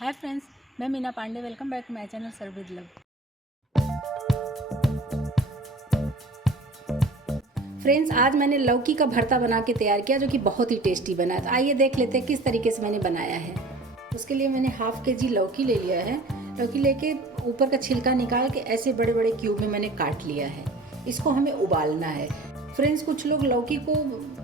हाय friends, मैं Meena Pandey. Welcome back to my channel serve with love. Friends, आज मैंने लौकी का भरता बना के तैयार किया जो कि बहुत ही टेस्टी बना है। तो आइए देख लेते हैं किस तरीके से मैंने बनाया है। उसके लिए मैंने हाफ के जी लौकी ले लिया है। लौकी लेके ऊपर का छिलका निकाल के ऐसे बड़े बड़े क्यूब में मैंने काट लिया है। इसको हमें उबालना है। फ्रेंड्स, कुछ लोग लौकी को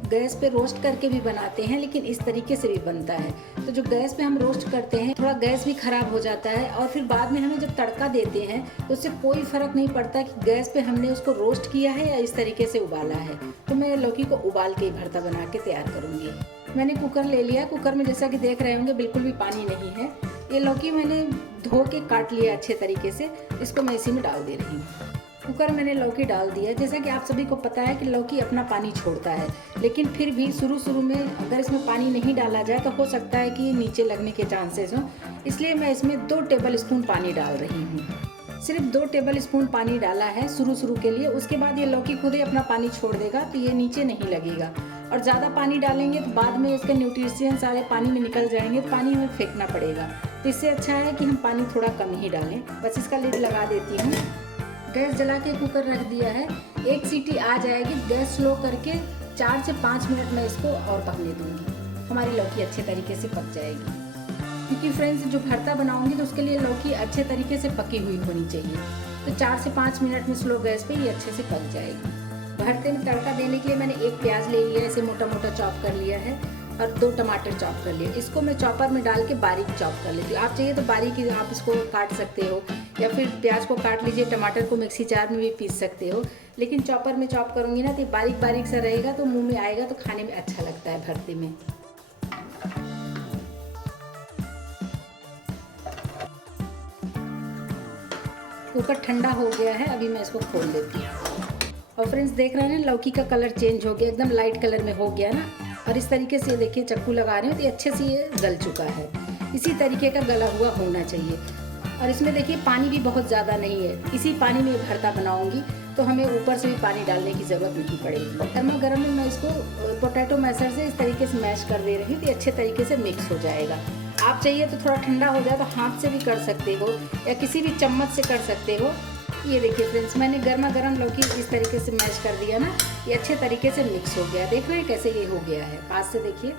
गैस पे रोस्ट करके भी बनाते हैं, लेकिन इस तरीके से भी बनता है। तो जो गैस पे हम रोस्ट करते हैं, थोड़ा गैस भी ख़राब हो जाता है और फिर बाद में हमें जब तड़का देते हैं तो उससे कोई फ़र्क नहीं पड़ता कि गैस पे हमने उसको रोस्ट किया है या इस तरीके से उबाला है। तो मैं लौकी को उबाल के ही भरता बना के तैयार करूँगी। मैंने कुकर ले लिया। कुकर में जैसा कि देख रहे होंगे बिल्कुल भी पानी नहीं है। ये लौकी मैंने धो के काट लिया अच्छे तरीके से। इसको मैं इसी में डाल दे रही हूँ। कुकर मैंने लौकी डाल दिया। जैसा कि आप सभी को पता है कि लौकी अपना पानी छोड़ता है, लेकिन फिर भी शुरू में अगर इसमें पानी नहीं डाला जाए तो हो सकता है कि नीचे लगने के चांसेस हों। इसलिए मैं इसमें 2 टेबल स्पून पानी डाल रही हूँ। सिर्फ 2 टेबल स्पून पानी डाला है शुरू के लिए। उसके बाद ये लौकी खुद ही अपना पानी छोड़ देगा, तो ये नीचे नहीं लगेगा। और ज़्यादा पानी डालेंगे तो बाद में इसके न्यूट्रिशन सारे पानी में निकल जाएंगे, तो पानी हमें फेंकना पड़ेगा। तो इससे अच्छा है कि हम पानी थोड़ा कम ही डालें। बस इसका लिड लगा देती हूँ। गैस जला के कुकर रख दिया है। 1 सीटी आ जाएगी। गैस स्लो करके 4 से 5 मिनट में इसको और पकने दूंगी। हमारी लौकी अच्छे तरीके से पक जाएगी। क्योंकि फ्रेंड्स, जो भरता बनाऊंगी तो उसके लिए लौकी अच्छे तरीके से पकी हुई होनी चाहिए। तो 4 से 5 मिनट में स्लो गैस पे ये अच्छे से पक जाएगी। भरते में तड़का देने के लिए मैंने 1 प्याज ले लिया, ऐसे मोटा मोटा चॉप कर लिया है, और 2 टमाटर चॉप कर लिए। इसको मैं चॉपर में डाल के बारीक चॉप कर लेती हूँ। आप चाहिए तो बारीक आप इसको काट सकते हो, या फिर प्याज को काट लीजिए। टमाटर को मिक्सी जार में भी पीस सकते हो, लेकिन चॉपर में चॉप करूँगी ना तो बारीक बारीक सा रहेगा, तो मुंह में आएगा तो खाने में अच्छा लगता है भरते में। कुकर ठंडा हो गया है। अभी मैं इसको खोल लेती हूँ। और फ्रेंड्स, देख रहे हैं ना, लौकी का कलर चेंज हो गया, एकदम लाइट कलर में हो गया ना। और इस तरीके से देखिए, चक्कू लगा रही हूँ तो ये अच्छे से ये गल चुका है। इसी तरीके का गला हुआ होना चाहिए। और इसमें देखिए पानी भी बहुत ज़्यादा नहीं है। इसी पानी में भरता बनाऊंगी तो हमें ऊपर से भी पानी डालने की ज़रूरत नहीं पड़ेगी। गर्मा गर्म में मैं इसको पोटैटो मैशर से इस तरीके से मैश कर दे रही हूँ तो अच्छे तरीके से मिक्स हो जाएगा। आप चाहिए तो थोड़ा ठंडा हो जाए तो हाथ से भी कर सकते हो, या किसी भी चम्मच से कर सकते हो। ये देखिए फ्रेंड्स, मैंने गर्मा गर्म लौकी इस तरीके से मैश कर दिया ना, ये अच्छे तरीके से मिक्स हो गया। देख रहे हैं कैसे ये हो गया है, पास से देखिए।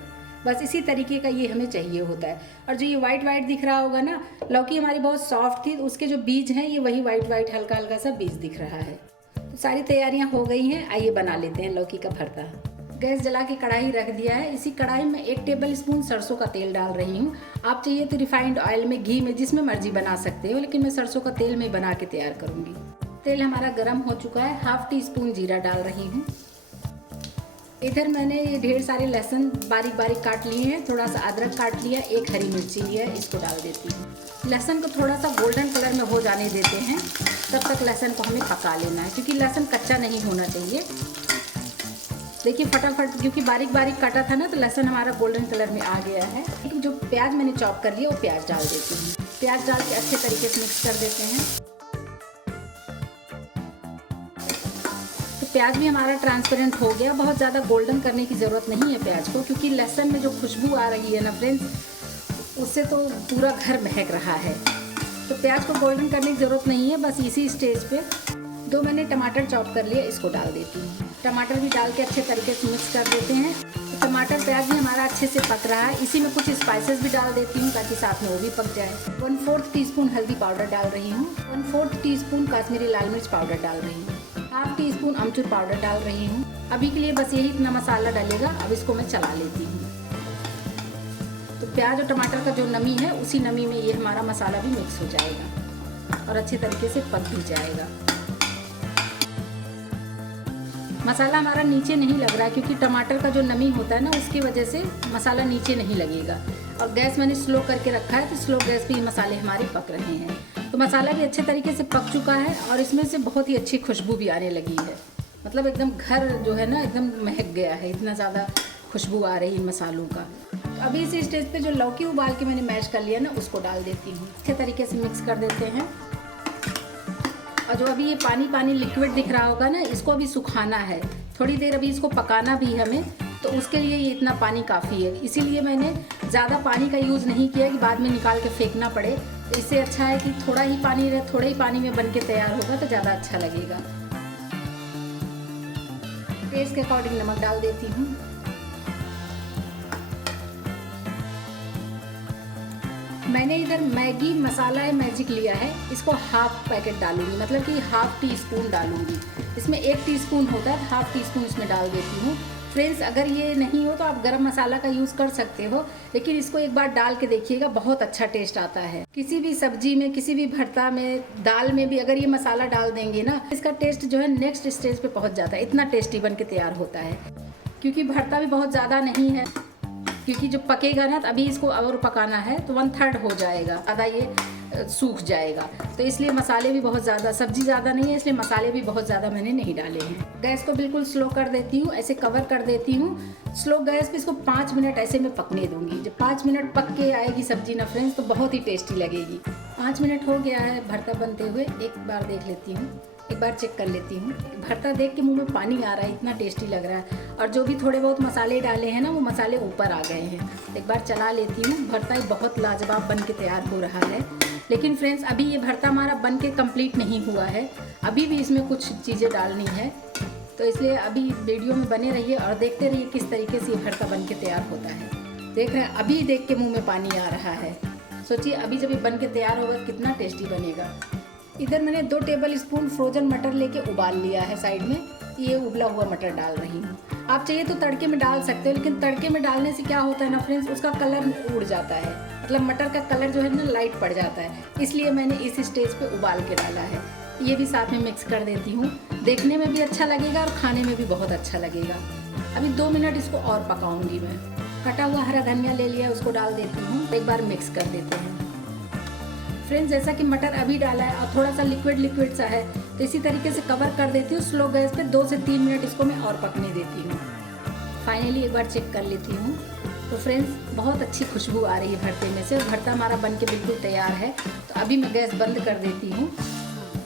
बस इसी तरीके का ये हमें चाहिए होता है। और जो ये वाइट वाइट दिख रहा होगा ना, लौकी हमारी बहुत सॉफ्ट थी, तो उसके जो बीज हैं ये वही वाइट वाइट हल्का हल्का सा बीज दिख रहा है। तो सारी तैयारियां हो गई हैं। आइए बना लेते हैं लौकी का भरता। गैस जला के कढ़ाई रख दिया है। इसी कढ़ाई में 1 टेबल स्पून सरसों का तेल डाल रही हूँ। आप चाहिए तो रिफाइंड ऑयल में, घी में, जिसमें मर्जी बना सकते हो, लेकिन मैं सरसों का तेल में बना के तैयार करूँगी। तेल हमारा गर्म हो चुका है। हाफ टी स्पून जीरा डाल रही हूँ। इधर मैंने ढेर सारे लहसुन बारीक बारीक काट लिए हैं, थोड़ा सा अदरक काट लिया, 1 हरी मिर्ची लिया, इसको डाल देती हूँ। लहसुन को थोड़ा सा गोल्डन कलर में हो जाने देते हैं। तब तक लहसुन को हमें पका लेना है, क्योंकि लहसुन कच्चा नहीं होना चाहिए। देखिए फटाफट, क्योंकि बारीक बारीक काटा था ना, तो लहसुन हमारा गोल्डन कलर में आ गया है। जो प्याज मैंने चॉप कर लिया वो प्याज डाल देती हूँ। प्याज डाल के अच्छे तरीके से मिक्स कर देते हैं। प्याज भी हमारा ट्रांसपेरेंट हो गया। बहुत ज़्यादा गोल्डन करने की ज़रूरत नहीं है प्याज को, क्योंकि लहसुन में जो खुशबू आ रही है ना फ्रेंड्स, उससे तो पूरा घर महक रहा है। तो प्याज को गोल्डन करने की ज़रूरत नहीं है। बस इसी स्टेज पे 2 मैंने टमाटर चॉप कर लिया, इसको डाल देती हूँ। टमाटर भी डाल के अच्छे तरीके से मिक्स कर देते हैं। तो टमाटर प्याज भी हमारा अच्छे से पक रहा है। इसी में कुछ स्पाइसेस भी डाल देती हूँ ताकि साथ में वो भी पक जाए। 1/4 टीस्पून हल्दी पाउडर डाल रही हूँ। 1/4 टीस्पून कश्मीरी लाल मिर्च पाउडर डाल रही हूँ। हाफ टी स्पून अमचूर पाउडर डाल रही हूँ। अभी के लिए बस यही इतना मसाला डलेगा। अब इसको मैं चला लेती हूँ। तो प्याज और टमाटर का जो नमी है, उसी नमी में ये हमारा मसाला भी मिक्स हो जाएगा और अच्छे तरीके से पक भी जाएगा। मसाला हमारा नीचे नहीं लग रहा है, क्योंकि टमाटर का जो नमी होता है ना, उसकी वजह से मसाला नीचे नहीं लगेगा। और गैस मैंने स्लो करके रखा है, तो स्लो गैस पे ये मसाले हमारे पक रहे हैं। तो मसाला भी अच्छे तरीके से पक चुका है और इसमें से बहुत ही अच्छी खुशबू भी आने लगी है। मतलब एकदम घर जो है ना, एकदम महक गया है। इतना ज़्यादा खुशबू आ रही है मसालों का। तो अभी इसी स्टेज पे जो लौकी उबाल के मैंने मैश कर लिया ना, उसको डाल देती हूँ। अच्छे तरीके से मिक्स कर देते हैं। और जो अभी ये पानी पानी लिक्विड दिख रहा होगा ना, इसको अभी सुखाना है। थोड़ी देर अभी इसको पकाना भी हमें। तो तो उसके लिए ये इतना पानी काफ़ी है। इसीलिए मैंने ज़्यादा पानी का यूज़ नहीं किया कि बाद में निकाल के फेंकना पड़े। तो इससे अच्छा है कि थोड़ा ही पानी रहे, थोड़े ही पानी में बन के तैयार होगा तो ज़्यादा अच्छा लगेगा। टेस्ट के अकॉर्डिंग नमक डाल देती हूँ। मैंने इधर मैगी मसाला है मैजिक लिया है, इसको हाफ पैकेट डालूंगी, मतलब कि हाफ टी स्पून डालूंगी। इसमें 1 टीस्पून होता है, हाफ टी स्पून इसमें डाल देती हूँ। फ्रेंड्स, अगर ये नहीं हो तो आप गरम मसाला का यूज़ कर सकते हो, लेकिन इसको एक बार डाल के देखिएगा, बहुत अच्छा टेस्ट आता है। किसी भी सब्जी में, किसी भी भरता में, दाल में भी अगर ये मसाला डाल देंगे ना, इसका टेस्ट जो है नेक्स्ट स्टेज पे पहुंच जाता है। इतना टेस्टी बन के तैयार होता है। क्योंकि भरता भी बहुत ज़्यादा नहीं है, क्योंकि जब पकेगा ना तो अभी इसको और पकाना है तो 1/3 हो जाएगा, आधा ये सूख जाएगा। तो इसलिए मसाले भी बहुत ज़्यादा, सब्जी ज़्यादा नहीं है, इसलिए मसाले भी बहुत ज़्यादा मैंने नहीं डाले हैं। गैस को बिल्कुल स्लो कर देती हूँ, ऐसे कवर कर देती हूँ स्लो गैस पे। इसको 5 मिनट ऐसे मैं पकने दूंगी। जब 5 मिनट पक के आएगी सब्जी ना फ्रेंड्स, तो बहुत ही टेस्टी लगेगी। 5 मिनट हो गया है भरता बनते हुए, एक बार देख लेती हूँ, एक बार चेक कर लेती हूँ। भरता देख के मुंह में पानी आ रहा है, इतना टेस्टी लग रहा है। और जो भी थोड़े बहुत मसाले डाले हैं ना, वो मसाले ऊपर आ गए हैं। एक बार चला लेती हूँ। भरता ही बहुत लाजवाब बन के तैयार हो रहा है। लेकिन फ्रेंड्स, अभी ये भरता हमारा बन के कंप्लीट नहीं हुआ है, अभी भी इसमें कुछ चीज़ें डालनी है। तो इसलिए अभी वीडियो में बने रहिए और देखते रहिए किस तरीके से ये भरता बन के तैयार होता है। देख रहे हैं, अभी देख के मुँह में पानी आ रहा है। सोचिए अभी जब ये बन के तैयार होगा कितना टेस्टी बनेगा। इधर मैंने 2 टेबल स्पून फ्रोजन मटर लेके उबाल लिया है साइड में। ये उबला हुआ मटर डाल रही हूँ। आप चाहिए तो तड़के में डाल सकते हो, लेकिन तड़के में डालने से क्या होता है ना फ्रेंड्स, उसका कलर उड़ जाता है, मतलब मटर का कलर जो है ना लाइट पड़ जाता है। इसलिए मैंने इस स्टेज पे उबाल के डाला है। ये भी साथ में मिक्स कर देती हूँ, देखने में भी अच्छा लगेगा और खाने में भी बहुत अच्छा लगेगा। अभी 2 मिनट इसको और पकाऊंगी मैं। कटा हुआ हरा धनिया ले लिया, उसको डाल देती हूँ, एक बार मिक्स कर देते हैं। फ्रेंड्स, जैसा कि मटर अभी डाला है और थोड़ा सा लिक्विड सा है, तो इसी तरीके से कवर कर देती हूँ स्लो गैस पे। 2 से 3 मिनट इसको मैं और पकने देती हूँ। फाइनली एक बार चेक कर लेती हूँ। तो फ्रेंड्स, बहुत अच्छी खुशबू आ रही है भरते में से। भरता हमारा बन के बिल्कुल तैयार है। तो अभी मैं गैस बंद कर देती हूँ।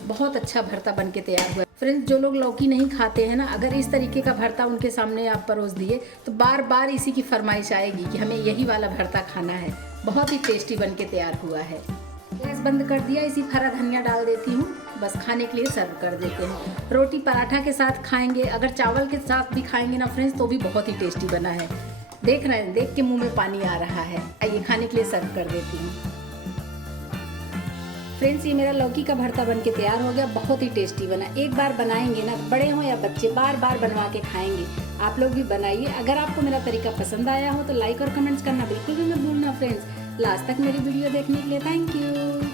बहुत अच्छा भरता बन के तैयार हुआ है। फ्रेंड्स, जो लोग लौकी नहीं खाते हैं ना, अगर इस तरीके का भरता उनके सामने आप परोस दिए तो बार बार इसी की फरमाइश आएगी कि हमें यही वाला भरता खाना है। बहुत ही टेस्टी बन के तैयार हुआ है। गैस बंद कर दिया, इसी हरा धनिया डाल देती हूँ। बस खाने के लिए सर्व कर देते हैं। रोटी पराठा के साथ खाएंगे, अगर चावल के साथ भी खाएंगे ना फ्रेंड्स, तो भी बहुत ही टेस्टी बना है। देख रहे हैं, देख के मुंह में पानी आ रहा है। आइए खाने के लिए सर्व कर देती हूँ। फ्रेंड्स, ये मेरा लौकी का भरता बन के तैयार हो गया। बहुत ही टेस्टी बना। एक बार बनाएंगे ना, बड़े हों या बच्चे, बार बार बनवा के खाएंगे। आप लोग भी बनाइए। अगर आपको मेरा तरीका पसंद आया हो तो लाइक और कमेंट्स करना बिल्कुल भी मत भूलना फ्रेंड्स। लास्ट तक मेरी वीडियो देखने के लिए थैंक यू।